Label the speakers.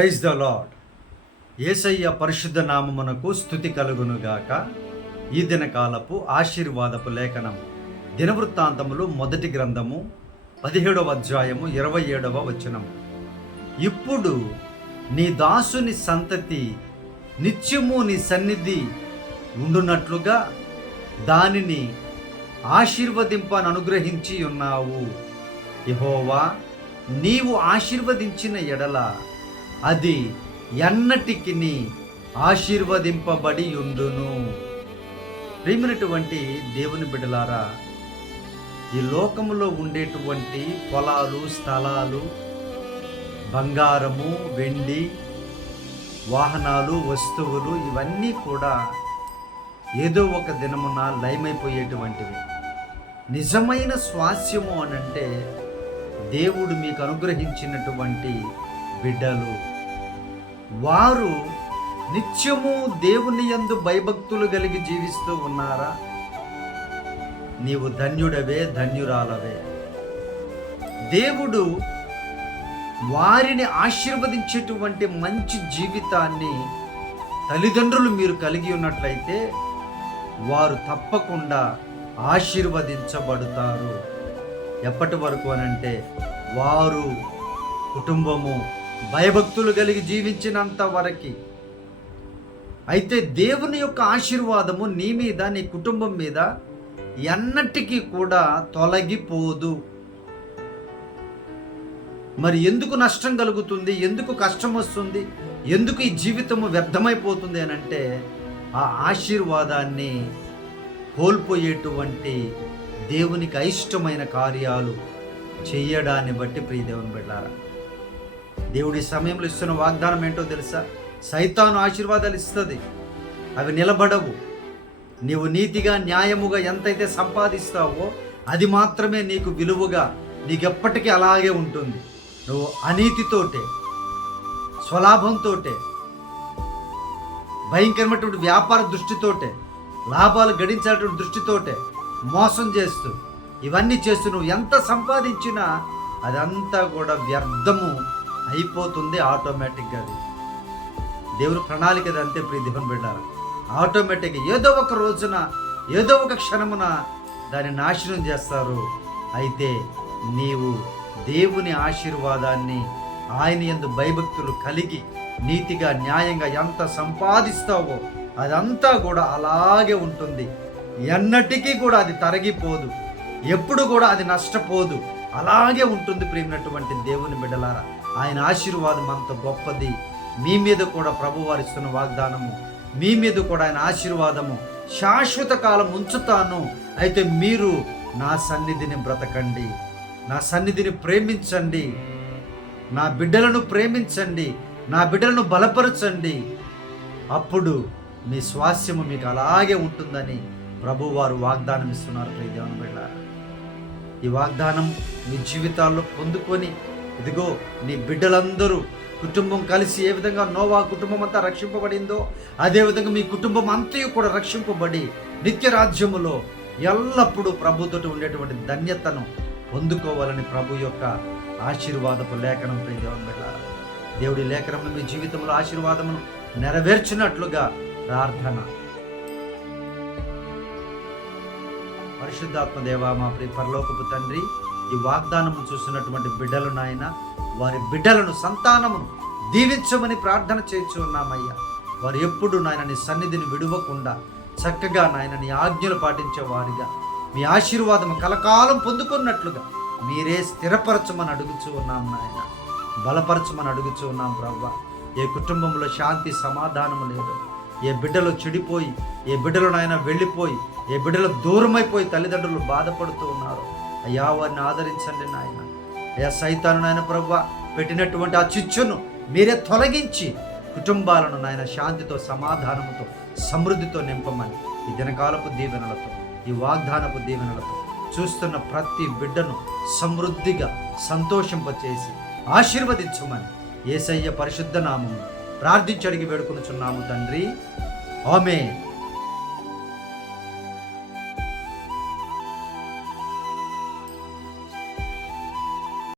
Speaker 1: Praise the lord ఏసయ్య పరిశుద్ధ నామమునకు స్థుతి కలుగునుగాక. ఈ దినకాలపు ఆశీర్వాదపు లేఖనం దినవృత్తాంతములు మొదటి గ్రంథము పదిహేడవ అధ్యాయము ఇరవై ఏడవ వచనము. ఇప్పుడు నీ దాసుని సంతతి నిత్యము నీ సన్నిధి ఉండునట్లుగా దానిని ఆశీర్వదింపను అనుగ్రహించి ఉన్నావు. యహోవా నీవు ఆశీర్వదించిన ఎడల అది ఎన్నటికి ఆశీర్వదింపబడి ఉండును ప్రేమినటువంటి దేవుని బిడ్డలారా ఈ లోకంలో ఉండేటువంటి పొలాలు స్థలాలు బంగారము వెండి వాహనాలు వస్తువులు ఇవన్నీ కూడా ఏదో ఒక దినమున లయమైపోయేటువంటివి. నిజమైన స్వాస్యము అనంటే దేవుడు మీకు అనుగ్రహించినటువంటి బిడ్డలు. వారు నిత్యము దేవుని యందు భయభక్తులు కలిగి జీవిస్తూ ఉన్నారా? నీవు ధన్యుడవే ధన్యురాలవే. దేవుడు వారిని ఆశీర్వదించేటువంటి మంచి జీవితాన్ని తల్లిదండ్రులు మీరు కలిగి ఉన్నట్లయితే వారు తప్పకుండా ఆశీర్వదించబడతారు. ఎప్పటి వరకు అనంటే వారు కుటుంబము భయభక్తులు కలిగి జీవించినంత వరకు. అయితే దేవుని యొక్క ఆశీర్వాదము నీ మీద నీ కుటుంబం మీద ఎన్నటికీ కూడా తొలగిపోదు. మరి ఎందుకు నష్టం కలుగుతుంది? ఎందుకు కష్టం వస్తుంది? ఎందుకు ఈ జీవితము వ్యర్థమైపోతుంది అని అంటే ఆ ఆశీర్వాదాన్ని కోల్పోయేటువంటి దేవునికి అయిష్టమైన కార్యాలు చేయడాన్ని బట్టి ప్రియ దేవుని బిడ్డారా దేవుడి సమయంలో ఇస్తున్న వాగ్దానం ఏంటో తెలుసా? సైతాను ఆశీర్వాదాలు ఇస్తుంది. అవి నిలబడవు. నీవు నీతిగా న్యాయముగా ఎంతైతే సంపాదిస్తావో అది మాత్రమే నీకు విలువగా నీకు ఎప్పటికీ అలాగే ఉంటుంది. నువ్వు అనీతితోటే స్వలాభంతోటే భయంకరమైనటువంటి వ్యాపార దృష్టితోటే లాభాలు గడించేటువంటి దృష్టితోటే మోసం చేస్తూ ఇవన్నీ చేస్తూ నువ్వు ఎంత సంపాదించినా అదంతా కూడా వ్యర్థము. అయిపోతుంది ఆటోమేటిక్గా అది. దేవుని ప్రణాళిక అంతే ప్రియ దేవుని బిడ్డారు. ఆటోమేటిక్గా ఏదో ఒక రోజున ఏదో ఒక క్షణమున దాన్ని నాశనం చేస్తారు. అయితే నీవు దేవుని ఆశీర్వాదాన్ని ఆయన ఎందు భయభక్తులు కలిగి నీతిగా న్యాయంగా ఎంత సంపాదిస్తావో అదంతా కూడా అలాగే ఉంటుంది. ఎన్నటికీ కూడా అది తరగిపోదు. ఎప్పుడు కూడా అది నష్టపోదు. అలాగే ఉంటుంది ప్రేమినటువంటి దేవుని బిడ్డలారా. ఆయన ఆశీర్వాదం అంత గొప్పది. మీ మీద కూడా ప్రభు వారిస్తున్న వాగ్దానము. మీ మీద కూడా ఆయన ఆశీర్వాదము. శాశ్వత కాలం ఉంచుతాను. అయితే మీరు నా సన్నిధిని బ్రతకండి. నా సన్నిధిని ప్రేమించండి. నా బిడ్డలను ప్రేమించండి. నా బిడ్డలను బలపరచండి. అప్పుడు మీ స్వాస్యము మీకు అలాగే ఉంటుందని ప్రభువారు వాగ్దానం ఇస్తున్నారు ప్రియ బిడ్డ ఈ వాగ్దానం మీ జీవితాల్లో పొందుకొని ఇదిగో నీ బిడ్డలందరూ కుటుంబం కలిసి ఏ విధంగా నోవా కుటుంబం అంతా రక్షింపబడిందో అదేవిధంగా మీ కుటుంబం అంతయు కూడా రక్షింపబడి నిత్య రాజ్యములో ఎల్లప్పుడూ ప్రభుతోటి ఉండేటువంటి ధన్యతను పొందుకోవాలని ప్రభు యొక్క ఆశీర్వాదపు లేఖనం ప్రియ దేవుని దేవుడి లేఖనంలో మీ జీవితంలో ఆశీర్వాదమును నెరవేర్చినట్లుగా ప్రార్థన. పరిశుద్ధాత్మ దేవా మా ప్రియ పరలోకపు తండ్రి ఈ వాగ్దానము చూసినటువంటి బిడ్డలు నాయన వారి బిడ్డలను సంతానమును దీవించమని ప్రార్థన చేయొచ్చు ఉన్నామయ్యా వారు ఎప్పుడు నాయన నీ సన్నిధిని విడువకుండా చక్కగా నాయన నీ ఆజ్ఞలు పాటించే వారిగా మీ ఆశీర్వాదము కలకాలం పొందుకున్నట్లుగా మీరే స్థిరపరచమని అడుగుచూ ఉన్నాం నాయన. బలపరచమని అడుగుచూ ఉన్నాం ప్రవ్వ. ఏ కుటుంబంలో శాంతి సమాధానము లేదు. ఏ బిడ్డలు చెడిపోయి ఏ బిడ్డలు నాయన వెళ్ళిపోయి ఏ బిడ్డలు దూరమైపోయి తల్లిదండ్రులు బాధపడుతూ ఉన్నారు. అయ్యా వారిని ఆదరించండి నాయన. అయ్యా సైతాను నాయన ప్రభు పెట్టినటువంటి ఆ చిచ్చును మీరే తొలగించి కుటుంబాలను నాయన శాంతితో సమాధానముతో సమృద్ధితో నింపమని ఈ దినకాలపు దీవెనలతో ఈ వాగ్దానపు దీవెనలతో చూస్తున్న ప్రతి బిడ్డను సమృద్ధిగా సంతోషింపచేసి ఆశీర్వదించమని ఏసయ్య పరిశుద్ధ నామము ప్రార్థించి వేడుకొనుచున్నాము తండ్రి. ఆమె